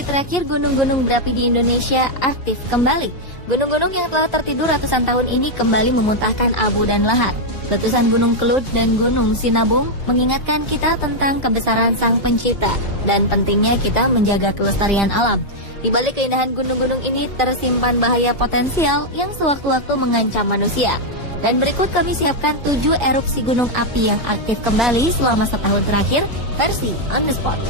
hari terakhir gunung-gunung berapi di Indonesia aktif kembali. Gunung-gunung yang telah tertidur ratusan tahun ini kembali memuntahkan abu dan lahar. Letusan Gunung Kelud dan Gunung Sinabung mengingatkan kita tentang kebesaran Sang Pencipta dan pentingnya kita menjaga kelestarian alam. Di balik keindahan gunung-gunung ini tersimpan bahaya potensial yang sewaktu-waktu mengancam manusia. Dan berikut kami siapkan 7 erupsi gunung api yang aktif kembali selama setahun terakhir, versi On The Spot.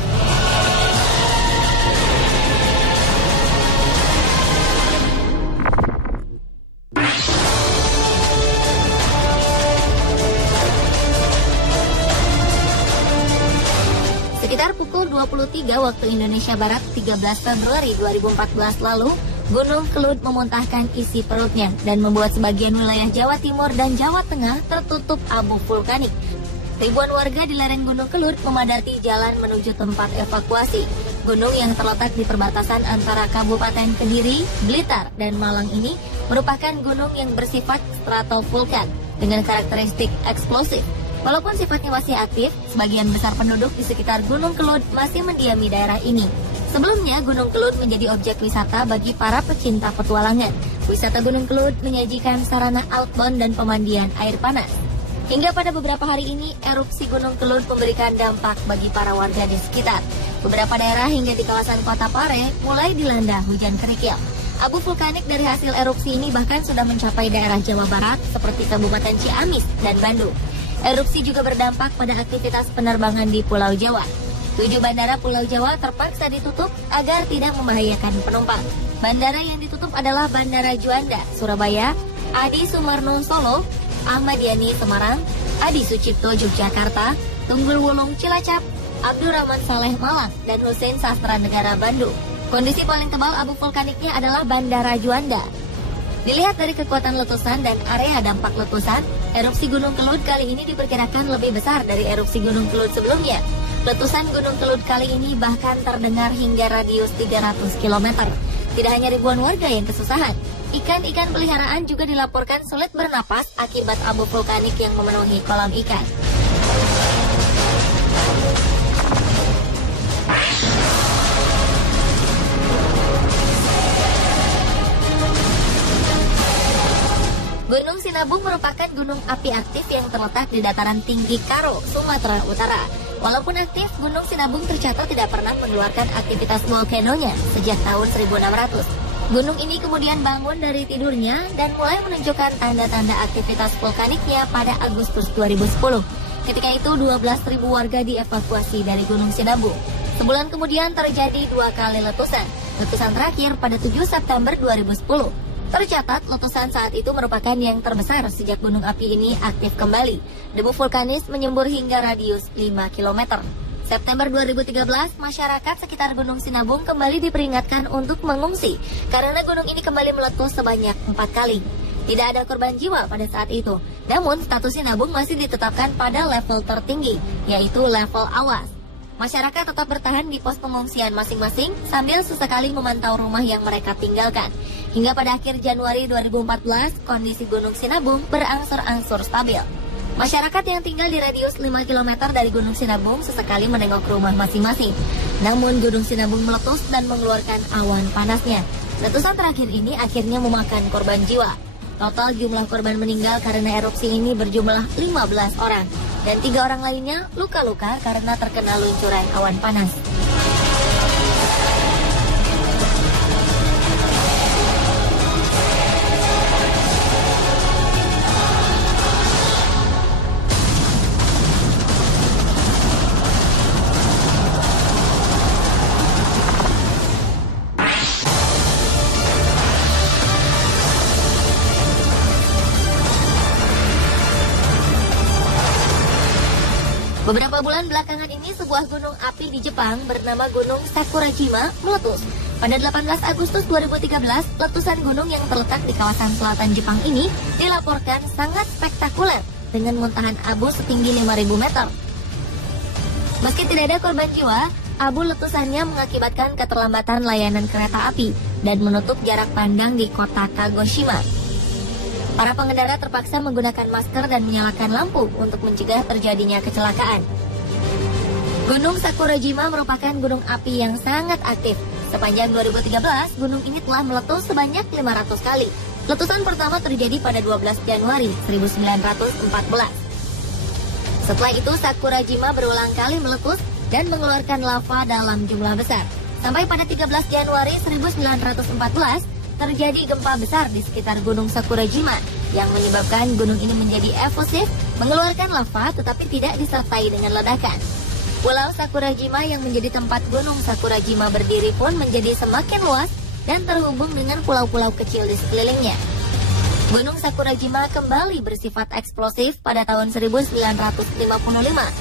Sekitar pukul 23 waktu Indonesia Barat 13 Februari 2014 lalu, Gunung Kelud memuntahkan isi perutnya dan membuat sebagian wilayah Jawa Timur dan Jawa Tengah tertutup abu vulkanik. Ribuan warga di lereng Gunung Kelud memadati jalan menuju tempat evakuasi. Gunung yang terletak di perbatasan antara Kabupaten Kediri, Blitar, dan Malang ini merupakan gunung yang bersifat stratovulkan dengan karakteristik eksplosif. Walaupun sifatnya masih aktif, sebagian besar penduduk di sekitar Gunung Kelud masih mendiami daerah ini. Sebelumnya, Gunung Kelud menjadi objek wisata bagi para pecinta petualangan. Wisata Gunung Kelud menyajikan sarana outbound dan pemandian air panas. Hingga pada beberapa hari ini, erupsi Gunung Kelud memberikan dampak bagi para warga di sekitar. Beberapa daerah hingga di kawasan Kota Pare mulai dilanda hujan kerikil. Abu vulkanik dari hasil erupsi ini bahkan sudah mencapai daerah Jawa Barat seperti Kabupaten Ciamis dan Bandung. Erupsi juga berdampak pada aktivitas penerbangan di Pulau Jawa. 7 bandara Pulau Jawa terpaksa ditutup agar tidak membahayakan penumpang. Bandara yang ditutup adalah Bandara Juanda, Surabaya, Adi Sumarno, Solo, Ahmad Yani, Semarang, Adi Sucipto, Yogyakarta, Tunggul Wulung, Cilacap, Abdurrahman Saleh, Malang, dan Hussein Sastra Negara, Bandung. Kondisi paling tebal abu vulkaniknya adalah Bandara Juanda. Dilihat dari kekuatan letusan dan area dampak letusan, erupsi Gunung Kelud kali ini diperkirakan lebih besar dari erupsi Gunung Kelud sebelumnya. Letusan Gunung Kelud kali ini bahkan terdengar hingga radius 300 km. Tidak hanya ribuan warga yang kesusahan, ikan-ikan peliharaan juga dilaporkan sulit bernapas akibat abu vulkanik yang memenuhi kolam ikan. Gunung Sinabung merupakan gunung api aktif yang terletak di dataran tinggi Karo, Sumatera Utara. Walaupun aktif, Gunung Sinabung tercatat tidak pernah mengeluarkan aktivitas volcanonya sejak tahun 1600. Gunung ini kemudian bangun dari tidurnya dan mulai menunjukkan tanda-tanda aktivitas vulkaniknya pada Agustus 2010. Ketika itu 12.000 warga dievakuasi dari Gunung Sinabung. Sebulan kemudian terjadi 2 kali letusan. Letusan terakhir pada 7 September 2010. Tercatat, letusan saat itu merupakan yang terbesar sejak gunung api ini aktif kembali. Debu vulkanis menyembur hingga radius 5 km. September 2013, masyarakat sekitar Gunung Sinabung kembali diperingatkan untuk mengungsi karena gunung ini kembali meletus sebanyak 4 kali. Tidak ada korban jiwa pada saat itu. Namun, status Sinabung masih ditetapkan pada level tertinggi, yaitu level awas. Masyarakat tetap bertahan di pos pengungsian masing-masing sambil sesekali memantau rumah yang mereka tinggalkan. Hingga pada akhir Januari 2014, kondisi Gunung Sinabung berangsur-angsur stabil. Masyarakat yang tinggal di radius 5 km dari Gunung Sinabung sesekali menengok rumah masing-masing. Namun Gunung Sinabung meletus dan mengeluarkan awan panasnya. Letusan terakhir ini akhirnya memakan korban jiwa. Total jumlah korban meninggal karena erupsi ini berjumlah 15 orang. Dan 3 orang lainnya luka-luka karena terkena luncuran awan panas. Beberapa bulan belakangan ini sebuah gunung api di Jepang bernama Gunung Sakurajima meletus. Pada 18 Agustus 2013, letusan gunung yang terletak di kawasan selatan Jepang ini dilaporkan sangat spektakuler dengan muntahan abu setinggi 5.000 meter. Meski tidak ada korban jiwa, abu letusannya mengakibatkan keterlambatan layanan kereta api dan menutup jarak pandang di kota Kagoshima. Para pengendara terpaksa menggunakan masker dan menyalakan lampu untuk mencegah terjadinya kecelakaan. Gunung Sakurajima merupakan gunung api yang sangat aktif. Sepanjang 2013, gunung ini telah meletus sebanyak 500 kali. Letusan pertama terjadi pada 12 Januari 1914. Setelah itu, Sakurajima berulang kali meletus dan mengeluarkan lava dalam jumlah besar. Sampai pada 13 Januari 1914, terjadi gempa besar di sekitar Gunung Sakurajima yang menyebabkan gunung ini menjadi efusif, mengeluarkan lava tetapi tidak disertai dengan ledakan. Pulau Sakurajima yang menjadi tempat Gunung Sakurajima berdiri pun menjadi semakin luas dan terhubung dengan pulau-pulau kecil di sekelilingnya. Gunung Sakurajima kembali bersifat eksplosif pada tahun 1955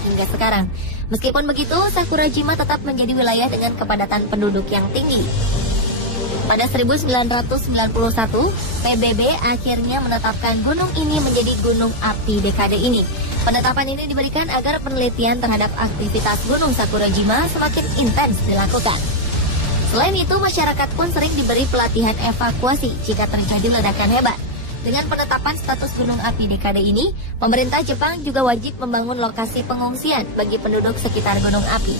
hingga sekarang. Meskipun begitu, Sakurajima tetap menjadi wilayah dengan kepadatan penduduk yang tinggi. Pada 1991, PBB akhirnya menetapkan gunung ini menjadi gunung api dekade ini. Penetapan ini diberikan agar penelitian terhadap aktivitas Gunung Sakurajima semakin intens dilakukan. Selain itu, masyarakat pun sering diberi pelatihan evakuasi jika terjadi ledakan hebat. Dengan penetapan status gunung api dekade ini, pemerintah Jepang juga wajib membangun lokasi pengungsian bagi penduduk sekitar gunung api.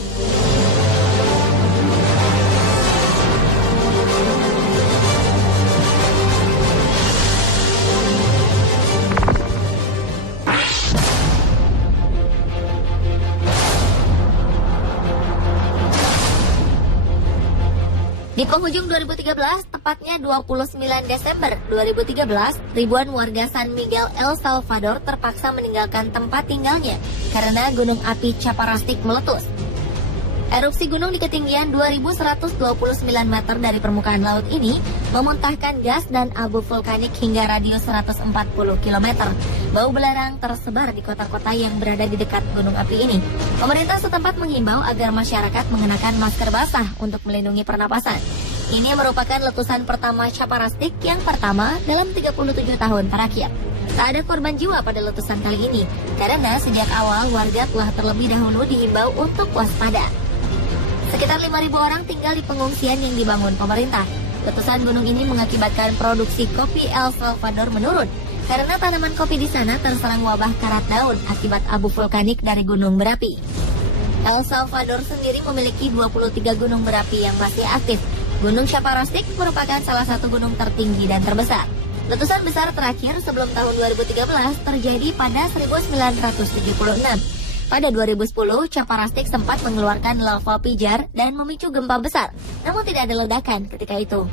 Di penghujung 2013, tepatnya 29 Desember 2013, ribuan warga San Miguel, El Salvador terpaksa meninggalkan tempat tinggalnya karena gunung api Chaparrastik meletus. Erupsi gunung di ketinggian 2129 meter dari permukaan laut ini memuntahkan gas dan abu vulkanik hingga radius 140 km. Bau belerang tersebar di kota-kota yang berada di dekat gunung api ini. Pemerintah setempat mengimbau agar masyarakat mengenakan masker basah untuk melindungi pernapasan. Ini merupakan letusan pertama Chaparrastik yang pertama dalam 37 tahun terakhir. Tak ada korban jiwa pada letusan kali ini, karena sejak awal warga telah terlebih dahulu dihimbau untuk waspada. Sekitar 5.000 orang tinggal di pengungsian yang dibangun pemerintah. Letusan gunung ini mengakibatkan produksi kopi El Salvador menurun, karena tanaman kopi di sana terserang wabah karat daun akibat abu vulkanik dari gunung berapi. El Salvador sendiri memiliki 23 gunung berapi yang masih aktif. Gunung Chaparrastik merupakan salah satu gunung tertinggi dan terbesar. Letusan besar terakhir sebelum tahun 2013 terjadi pada 1976. Pada 2010, Chaparrastik sempat mengeluarkan lava pijar dan memicu gempa besar, namun tidak ada ledakan ketika itu.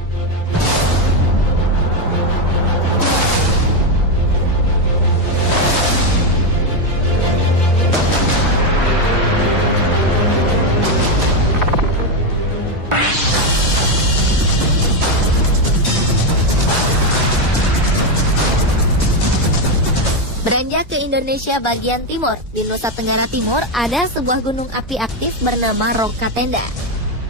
Beranjak ke Indonesia bagian timur, di Nusa Tenggara Timur ada sebuah gunung api aktif bernama Rokatenda.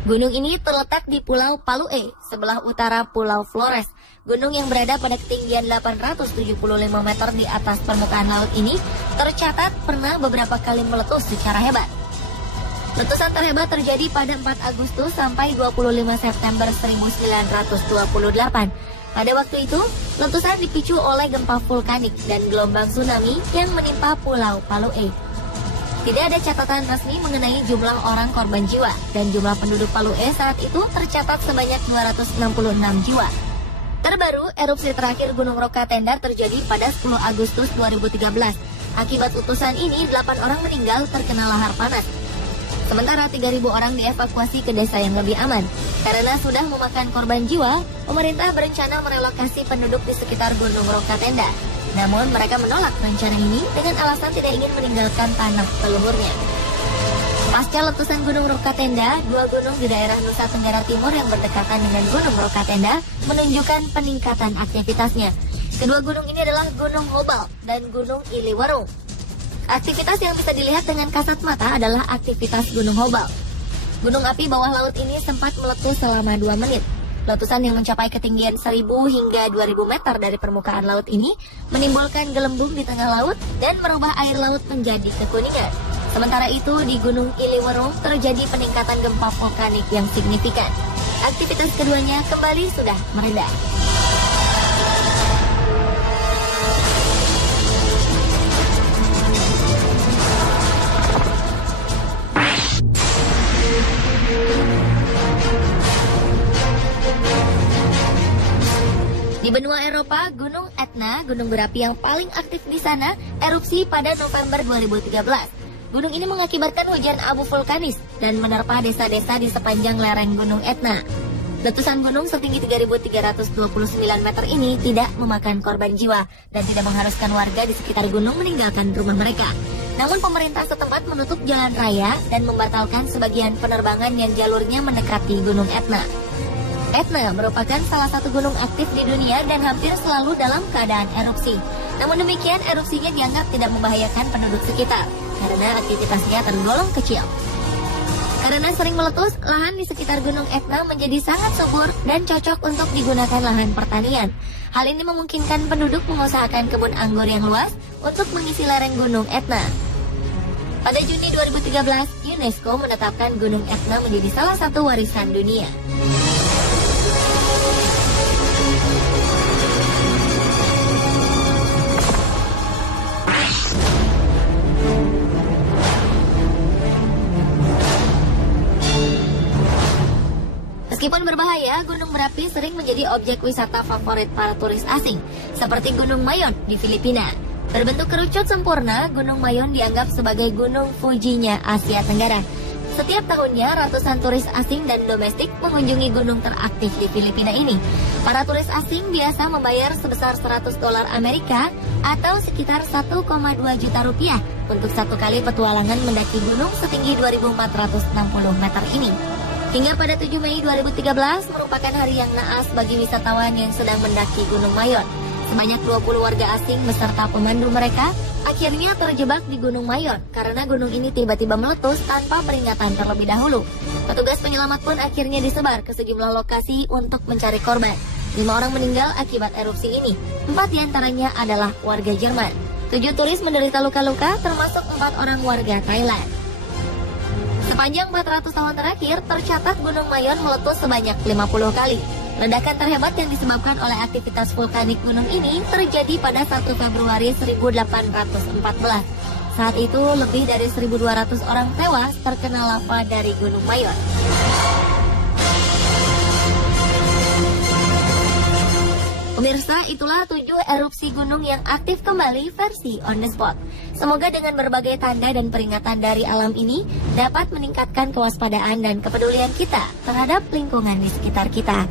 Gunung ini terletak di Pulau Palue, sebelah utara Pulau Flores. Gunung yang berada pada ketinggian 875 meter di atas permukaan laut ini tercatat pernah beberapa kali meletus secara hebat. Letusan terhebat terjadi pada 4 Agustus sampai 25 September 1928. Pada waktu itu, letusan dipicu oleh gempa vulkanik dan gelombang tsunami yang menimpa Pulau Palue. Tidak ada catatan resmi mengenai jumlah orang korban jiwa, dan jumlah penduduk Palue saat itu tercatat sebanyak 266 jiwa. Terbaru, erupsi terakhir Gunung Rokatenda terjadi pada 10 Agustus 2013. Akibat letusan ini, 8 orang meninggal terkena lahar panas. Sementara 3.000 orang dievakuasi ke desa yang lebih aman. Karena sudah memakan korban jiwa, pemerintah berencana merelokasi penduduk di sekitar Gunung Rokatenda. Namun mereka menolak rencana ini dengan alasan tidak ingin meninggalkan tanah leluhurnya. Pasca letusan Gunung Rokatenda, 2 gunung di daerah Nusa Tenggara Timur yang berdekatan dengan Gunung Rokatenda menunjukkan peningkatan aktivitasnya. Kedua gunung ini adalah Gunung Hobal dan Gunung Iliwarung. Aktivitas yang bisa dilihat dengan kasat mata adalah aktivitas Gunung Hobal. Gunung api bawah laut ini sempat meletus selama 2 menit. Letusan yang mencapai ketinggian 1.000 hingga 2.000 meter dari permukaan laut ini menimbulkan gelembung di tengah laut dan merubah air laut menjadi kekuningan. Sementara itu, di Gunung Iliwarung terjadi peningkatan gempa vulkanik yang signifikan. Aktivitas keduanya kembali sudah mereda. benua Eropa, Gunung Etna, gunung berapi yang paling aktif di sana, erupsi pada November 2013. Gunung ini mengakibatkan hujan abu vulkanis dan menerpa desa-desa di sepanjang lereng Gunung Etna. Letusan gunung setinggi 3.329 meter ini tidak memakan korban jiwa dan tidak mengharuskan warga di sekitar gunung meninggalkan rumah mereka. Namun pemerintah setempat menutup jalan raya dan membatalkan sebagian penerbangan yang jalurnya mendekati Gunung Etna. Etna merupakan salah satu gunung aktif di dunia dan hampir selalu dalam keadaan erupsi. Namun demikian, erupsinya dianggap tidak membahayakan penduduk sekitar karena aktivitasnya tergolong kecil. Karena sering meletus, lahan di sekitar Gunung Etna menjadi sangat subur dan cocok untuk digunakan lahan pertanian. Hal ini memungkinkan penduduk mengusahakan kebun anggur yang luas untuk mengisi lereng Gunung Etna. Pada Juni 2013, UNESCO menetapkan Gunung Etna menjadi salah satu warisan dunia. Meskipun berbahaya, gunung berapi sering menjadi objek wisata favorit para turis asing, seperti Gunung Mayon di Filipina. Berbentuk kerucut sempurna, Gunung Mayon dianggap sebagai gunung Fujinya Asia Tenggara. Setiap tahunnya, ratusan turis asing dan domestik mengunjungi gunung teraktif di Filipina ini. Para turis asing biasa membayar sebesar $100 Amerika atau sekitar 1,2 juta rupiah untuk satu kali petualangan mendaki gunung setinggi 2.460 meter ini. Hingga pada 7 Mei 2013 merupakan hari yang naas bagi wisatawan yang sedang mendaki Gunung Mayon. Sebanyak 20 warga asing beserta pemandu mereka akhirnya terjebak di Gunung Mayon karena gunung ini tiba-tiba meletus tanpa peringatan terlebih dahulu. Petugas penyelamat pun akhirnya disebar ke sejumlah lokasi untuk mencari korban. 5 orang meninggal akibat erupsi ini, 4 diantaranya adalah warga Jerman. 7 turis menderita luka-luka termasuk 4 orang warga Thailand. Sepanjang 400 tahun terakhir, tercatat Gunung Mayon meletus sebanyak 50 kali. Ledakan terhebat yang disebabkan oleh aktivitas vulkanik gunung ini terjadi pada 1 Februari 1814. Saat itu, lebih dari 1.200 orang tewas terkena lava dari Gunung Mayon. Pemirsa, itulah 7 erupsi gunung yang aktif kembali versi on the spot. Semoga dengan berbagai tanda dan peringatan dari alam ini dapat meningkatkan kewaspadaan dan kepedulian kita terhadap lingkungan di sekitar kita.